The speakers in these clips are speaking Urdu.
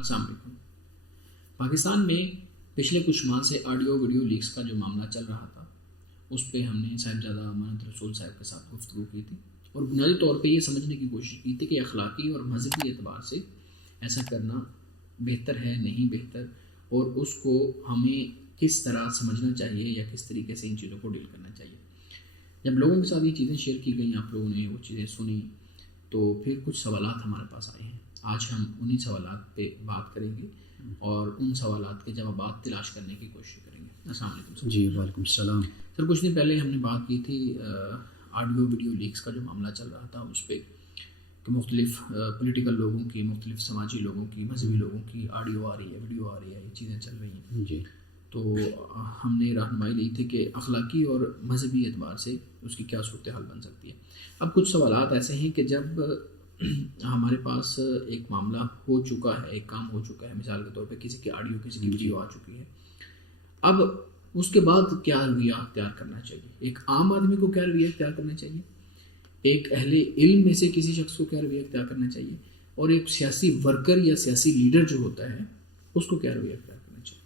السلام علیکم۔ پاکستان میں پچھلے کچھ ماہ سے آڈیو ویڈیو لیکس کا جو معاملہ چل رہا تھا اس پہ ہم نے صاحبزادہ امانت رسول صاحب کے ساتھ گفتگو کی تھی اور بنیادی طور پہ یہ سمجھنے کی کوشش کی تھی کہ اخلاقی اور مذہبی اعتبار سے ایسا کرنا بہتر ہے نہیں بہتر، اور اس کو ہمیں کس طرح سمجھنا چاہیے یا کس طریقے سے ان چیزوں کو ڈیل کرنا چاہیے۔ جب لوگوں کے ساتھ یہ چیزیں شیئر کی گئیں، آپ لوگوں نے وہ چیزیں سنی، تو پھر کچھ سوالات ہمارے پاس آئے ہیں۔ آج ہم انہی سوالات پہ بات کریں گے اور ان سوالات کے جوابات تلاش کرنے کی کوشش کریں گے۔ السلام علیکم سر۔ جی وعلیکم السلام سر، کچھ دن پہلے ہم نے بات کی تھی آڈیو ویڈیو لیکس کا جو معاملہ چل رہا تھا اس پہ کہ مختلف پولیٹیکل لوگوں کی، مختلف سماجی لوگوں کی، مذہبی لوگوں کی آڈیو آ رہی ہے، ویڈیو آ رہی ہے، یہ چیزیں چل رہی ہیں۔ جی، تو ہم نے رہنمائی لی تھی کہ اخلاقی اور مذہبی اعتبار سے اس کی کیا صورتحال بن سکتی ہے۔ اب کچھ سوالات ایسے ہیں کہ جب ہمارے پاس ایک معاملہ ہو چکا ہے، ایک کام ہو چکا ہے، مثال کے طور پہ کسی کی آڈیو، کسی کی ویڈیو آ چکی ہے، اب اس کے بعد کیا رویہ اختیار کرنا چاہیے؟ ایک عام آدمی کو کیا رویہ اختیار کرنا چاہیے، ایک اہل علم میں سے کسی شخص کو کیا رویہ اختیار کرنا چاہیے، اور ایک سیاسی ورکر یا سیاسی لیڈر جو ہوتا ہے اس کو کیا رویہ اختیار کرنا چاہیے؟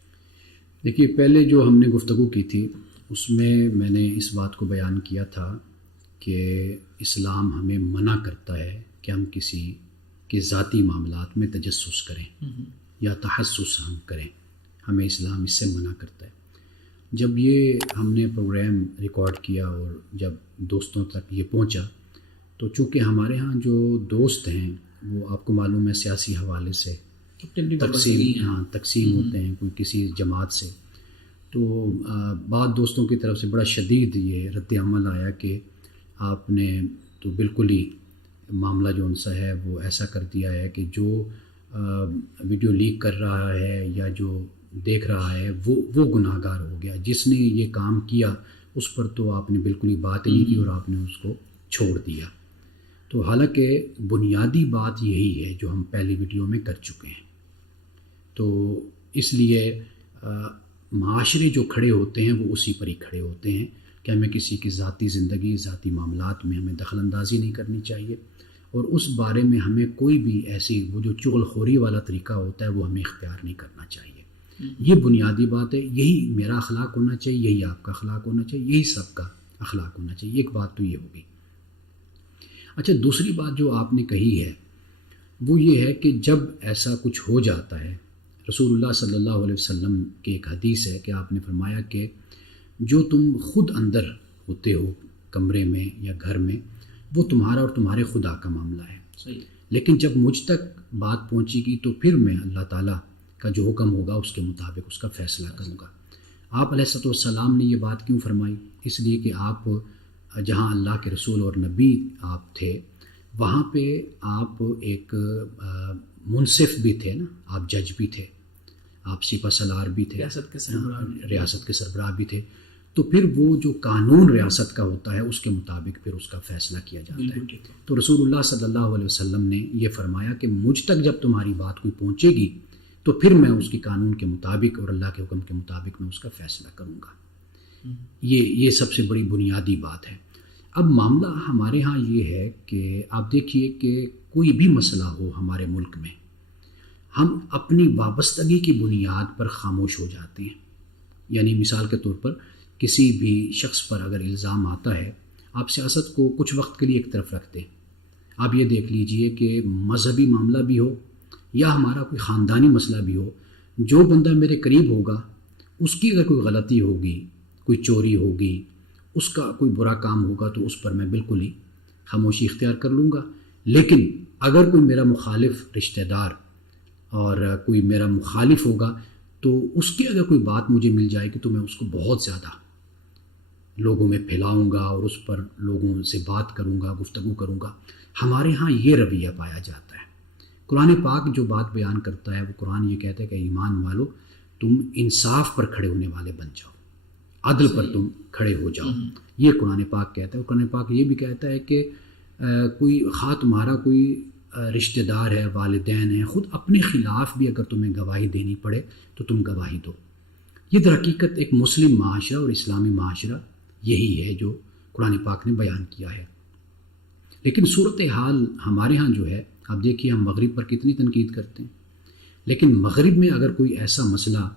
دیکھیے، پہلے جو ہم نے گفتگو کی تھی اس میں نے اس بات کو بیان کیا تھا کہ اسلام ہمیں منع کرتا ہے کہ ہم کسی کے ذاتی معاملات میں تجسس کریں یا تحسس ہم کریں، ہمیں اسلام اس سے منع کرتا ہے۔ جب یہ ہم نے پروگرام ریکارڈ کیا اور جب دوستوں تک یہ پہنچا، تو چونکہ ہمارے ہاں جو دوست ہیں وہ آپ کو معلوم ہے سیاسی حوالے سے تقسیم ہوتے ہیں، کوئی کسی جماعت سے، تو بعض دوستوں کی طرف سے بڑا شدید یہ رد عمل آیا کہ آپ نے تو بالکل ہی معاملہ جو ان سا ہے وہ ایسا کر دیا ہے کہ جو ویڈیو لیک کر رہا ہے یا جو دیکھ رہا ہے وہ گناہ گار ہو گیا، جس نے یہ کام کیا اس پر تو آپ نے بالکل ہی بات نہیں کی اور آپ نے اس کو چھوڑ دیا۔ تو حالانکہ بنیادی بات یہی ہے جو ہم پہلی ویڈیو میں کر چکے ہیں۔ تو اس لیے معاشرے جو کھڑے ہوتے ہیں وہ اسی پر ہی کھڑے ہوتے ہیں کہ ہمیں کسی کی ذاتی زندگی، ذاتی معاملات میں ہمیں دخل اندازی نہیں کرنی چاہیے، اور اس بارے میں ہمیں کوئی بھی ایسی وہ جو چغل خوری والا طریقہ ہوتا ہے وہ ہمیں اختیار نہیں کرنا چاہیے۔ یہ بنیادی بات ہے، یہی میرا اخلاق ہونا چاہیے، یہی آپ کا اخلاق ہونا چاہیے، یہی سب کا اخلاق ہونا چاہیے۔ ایک بات تو یہ ہوگی۔ اچھا، دوسری بات جو آپ نے کہی ہے وہ یہ ہے کہ جب ایسا کچھ ہو جاتا ہے، رسول اللہ صلی اللہ علیہ وسلم کی ایک حدیث ہے کہ آپ نے فرمایا کہ جو تم خود اندر ہوتے ہو کمرے میں یا گھر میں، وہ تمہارا اور تمہارے خدا کا معاملہ ہے، صحیح، لیکن جب مجھ تک بات پہنچے گی تو پھر میں اللہ تعالیٰ کا جو حکم ہوگا اس کے مطابق اس کا فیصلہ کروں گا۔ آپ علیہ الصلوۃ والسلام نے یہ بات کیوں فرمائی؟ اس لیے کہ آپ جہاں اللہ کے رسول اور نبی آپ تھے، وہاں پہ آپ ایک منصف بھی تھے نا، آپ جج بھی تھے، آپ سپہ سالار بھی تھے، ریاست کے سربراہ بھی تھے، تو پھر وہ جو قانون ریاست کا ہوتا ہے اس کے مطابق پھر اس کا فیصلہ کیا جاتا ہے۔ تو رسول اللہ صلی اللہ علیہ وسلم نے یہ فرمایا کہ مجھ تک جب تمہاری بات کوئی پہنچے گی تو پھر میں اس کی قانون کے مطابق اور اللہ کے حکم کے مطابق میں اس کا فیصلہ کروں گا۔ یہ سب سے بڑی بنیادی بات ہے۔ اب معاملہ ہمارے ہاں یہ ہے کہ آپ دیکھیے کہ کوئی بھی مسئلہ ہو ہمارے ملک میں، ہم اپنی وابستگی کی بنیاد پر خاموش ہو جاتے ہیں۔ یعنی مثال کے طور پر کسی بھی شخص پر اگر الزام آتا ہے، آپ سیاست کو کچھ وقت کے لیے ایک طرف رکھتے ہیں، آپ یہ دیکھ لیجئے کہ مذہبی معاملہ بھی ہو یا ہمارا کوئی خاندانی مسئلہ بھی ہو، جو بندہ میرے قریب ہوگا اس کی اگر کوئی غلطی ہوگی، کوئی چوری ہوگی، اس کا کوئی برا کام ہوگا تو اس پر میں بالکل ہی خاموشی اختیار کر لوں گا۔ لیکن اگر کوئی میرا مخالف رشتہ دار اور کوئی میرا مخالف ہوگا تو اس کی اگر کوئی بات مجھے مل جائے گی تو میں اس کو بہت زیادہ لوگوں میں پھیلاؤں گا اور اس پر لوگوں سے بات کروں گا، گفتگو کروں گا۔ ہمارے ہاں یہ رویہ پایا جاتا ہے۔ قرآن پاک جو بات بیان کرتا ہے وہ قرآن یہ کہتا ہے کہ ایمان والو تم انصاف پر کھڑے ہونے والے بن جاؤ، عدل پر تم کھڑے ہو جاؤ، یہ قرآن پاک کہتا ہے۔ اور قرآن پاک یہ بھی کہتا ہے کہ کوئی خواہ تمہارا کوئی رشتہ دار ہے، والدین ہیں، خود اپنے خلاف بھی اگر تمہیں گواہی دینی پڑے تو تم گواہی دو۔ یہ در حقیقت ایک مسلم معاشرہ اور اسلامی معاشرہ یہی ہے جو قرآن پاک نے بیان کیا ہے۔ لیکن صورتحال ہمارے ہاں جو ہے، آپ دیکھیے ہم مغرب پر کتنی تنقید کرتے ہیں، لیکن مغرب میں اگر کوئی ایسا مسئلہ،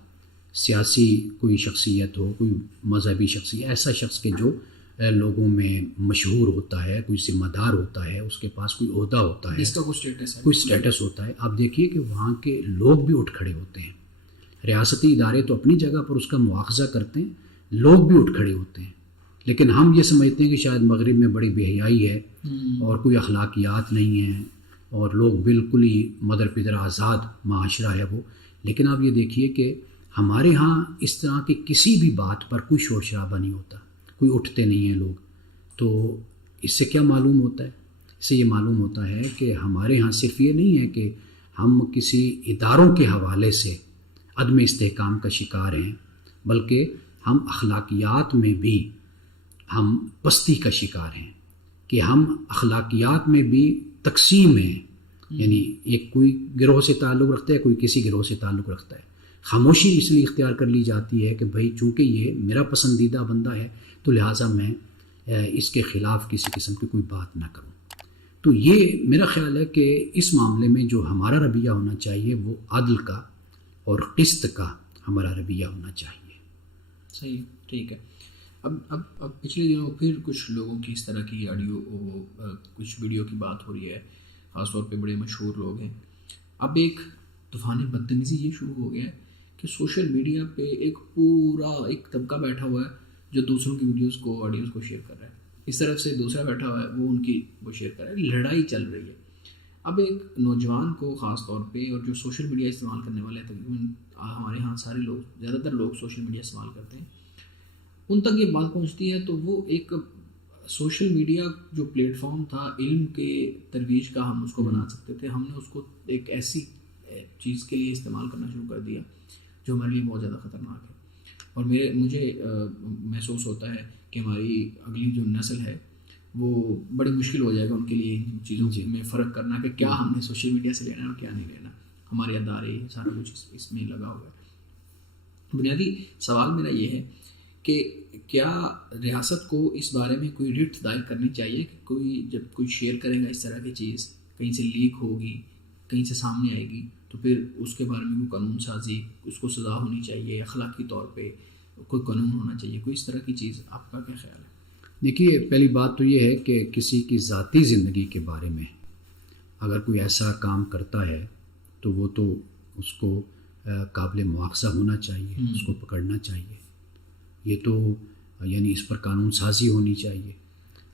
سیاسی کوئی شخصیت ہو، کوئی مذہبی شخصیت، ایسا شخص کے جو لوگوں میں مشہور ہوتا ہے، کوئی ذمہ دار ہوتا ہے، اس کے پاس کوئی عہدہ ہوتا ہے، اس کا کوئی اسٹیٹس ہوتا ہے، آپ دیکھیے کہ وہاں کے لوگ بھی اٹھ کھڑے ہوتے ہیں. ریاستی ادارے تو اپنی جگہ پر اس کا مواخذہ کرتے ہیں، لوگ بھی اٹھ کھڑے ہوتے ہیں. لیکن ہم یہ سمجھتے ہیں کہ شاید مغرب میں بڑی بے حیائی ہے اور کوئی اخلاقیات نہیں ہیں اور لوگ بالکل ہی مدر پدر آزاد معاشرہ ہے وہ. لیکن آپ یہ دیکھیے کہ ہمارے ہاں اس طرح کی کسی بھی بات پر کوئی شور شرابہ نہیں ہوتا، کوئی اٹھتے نہیں ہیں لوگ. تو اس سے کیا معلوم ہوتا ہے؟ اس سے یہ معلوم ہوتا ہے کہ ہمارے ہاں صرف یہ نہیں ہے کہ ہم کسی اداروں کے حوالے سے عدم استحکام کا شکار ہیں، بلکہ ہم اخلاقیات میں بھی ہم پستی کا شکار ہیں، کہ ہم اخلاقیات میں بھی تقسیم ہیں. یعنی ایک کوئی گروہ سے تعلق رکھتا ہے، کوئی کسی گروہ سے تعلق رکھتا ہے. خاموشی اس لیے اختیار کر لی جاتی ہے کہ بھائی چونکہ یہ میرا پسندیدہ بندہ ہے تو لہٰذا میں اس کے خلاف کسی قسم کی کوئی بات نہ کروں. تو یہ میرا خیال ہے کہ اس معاملے میں جو ہمارا رویہ ہونا چاہیے وہ عدل کا اور قسط کا ہمارا رویہ ہونا چاہیے. صحیح، ٹھیک ہے. اب پچھلے دنوں پھر کچھ لوگوں کی اس طرح کی آڈیو کچھ ویڈیو کی بات ہو رہی ہے، خاص طور پہ بڑے مشہور لوگ ہیں. اب ایک طوفان بدتمیزی یہ شروع ہو گیا ہے کہ سوشل میڈیا پہ ایک پورا ایک طبقہ بیٹھا ہوا ہے جو دوسروں کی ویڈیوز کو، آڈیوز کو شیئر کر رہا ہے. اس طرف سے دوسرا بیٹھا ہوا ہے، وہ ان کی وہ شیئر کر رہا ہے. لڑائی چل رہی ہے. اب ایک نوجوان کو خاص طور پہ، اور جو سوشل میڈیا استعمال کرنے والے تقریباً ہمارے ہاں سارے لوگ، زیادہ تر لوگ سوشل میڈیا استعمال کرتے ہیں، ان تک یہ بات پہنچتی ہے تو وہ ایک سوشل میڈیا جو پلیٹ فارم تھا علم کے ترویج کا، ہم اس کو بنا سکتے تھے، ہم نے اس کو ایک ایسی چیز کے لیے استعمال کرنا شروع کر دیا جو ہمارے لیے بہت زیادہ خطرناک ہے. اور مجھے محسوس ہوتا ہے کہ ہماری اگلی جو نسل ہے وہ بڑی مشکل ہو جائے گا ان کے لیے ان چیزوں میں فرق کرنا کہ کیا ہم نے سوشل میڈیا سے لینا ہے اور کیا نہیں لینا. ہمارے ادارے سارا کچھ اس میں لگا ہوا ہے. بنیادی سوال میرا یہ ہے کہ کیا ریاست کو اس بارے میں کوئی رٹ دائر کرنی چاہیے کہ جب کوئی شیئر کرے گا اس طرح کی چیز، کہیں سے لیک ہوگی، کہیں سے سامنے آئے گی، تو پھر اس کے بارے میں کوئی قانون سازی، اس کو سزا ہونی چاہیے، اخلاقی طور پہ کوئی قانون ہونا چاہیے، کوئی اس طرح کی چیز. آپ کا کیا خیال ہے؟ دیکھیے، پہلی بات تو یہ ہے کہ کسی کی ذاتی زندگی کے بارے میں اگر کوئی ایسا کام کرتا ہے تو وہ تو اس کو قابل مواخذہ ہونا چاہیے، اس کو پکڑنا چاہیے. یہ تو یعنی اس پر قانون سازی ہونی چاہیے.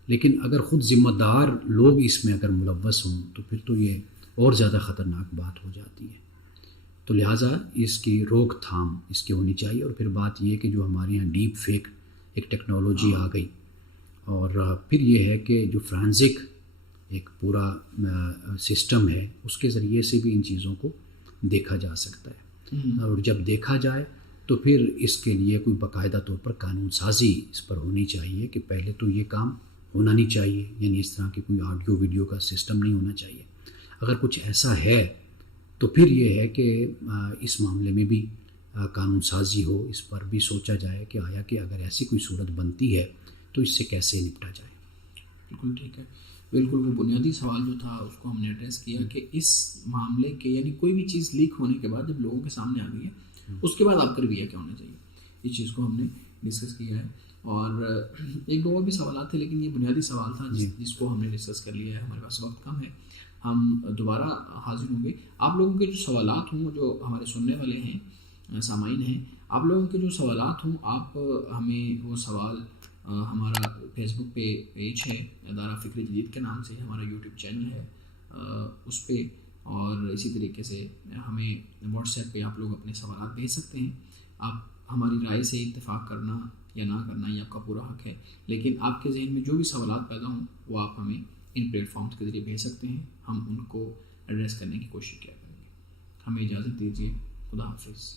لیکن اگر خود ذمہ دار لوگ اس میں اگر ملوث ہوں تو پھر تو یہ اور زیادہ خطرناک بات ہو جاتی ہے. تو لہٰذا اس کی روک تھام اس کی ہونی چاہیے. اور پھر بات یہ کہ جو ہمارے یہاں ڈیپ فیک ایک ٹیکنالوجی آ گئی، اور پھر یہ ہے کہ جو فرانزک ایک پورا سسٹم ہے اس کے ذریعے سے بھی ان چیزوں کو دیکھا جا سکتا ہے. اور جب دیکھا جائے تو پھر اس کے لیے کوئی باقاعدہ طور پر قانون سازی اس پر ہونی چاہیے کہ پہلے تو یہ کام ہونا نہیں چاہیے، یعنی اس طرح کی کوئی آڈیو ویڈیو کا سسٹم نہیں ہونا چاہیے. اگر کچھ ایسا ہے تو پھر یہ ہے کہ اس معاملے میں بھی قانون سازی ہو، اس پر بھی سوچا جائے کہ آیا کہ اگر ایسی کوئی صورت بنتی ہے تو اس سے کیسے نپٹا جائے. بالکل ٹھیک ہے. بالکل وہ بنیادی سوال جو تھا اس کو ہم نے ایڈریس کیا کہ اس معاملے کے، یعنی کوئی بھی چیز لیک ہونے کے بعد جب لوگوں کے سامنے آ گئی ہے اس کے بعد آپ کا رویہ کیا ہونا چاہیے، اس چیز کو ہم نے ڈسکس کیا ہے. اور ایک دو اور بھی سوالات تھے لیکن یہ بنیادی سوال تھا جس کو ہم نے ڈسکس کر لیا ہے. ہمارے پاس وقت کم ہے، ہم دوبارہ حاضر ہوں گے. آپ لوگوں کے جو سوالات ہوں، جو ہمارے سننے والے ہیں، سامعین ہیں، آپ لوگوں کے جو سوالات ہوں آپ ہمیں وہ سوال، ہمارا فیس بک پہ پیج ہے ادارہ فکر جدید کے نام سے، ہمارا یوٹیوب چینل ہے اس پہ، اور اسی طریقے سے ہمیں واٹس ایپ پہ آپ لوگ اپنے سوالات بھیج سکتے ہیں. آپ ہماری رائے سے اتفاق کرنا یا نہ کرنا یہ آپ کا پورا حق ہے، لیکن آپ کے ذہن میں جو بھی سوالات پیدا ہوں وہ آپ ہمیں ان پلیٹ فارمز کے ذریعے بھیج سکتے ہیں. ہم ان کو ایڈریس کرنے کی کوشش کیا کریں گے. ہمیں اجازت دیجیے. خدا حافظ.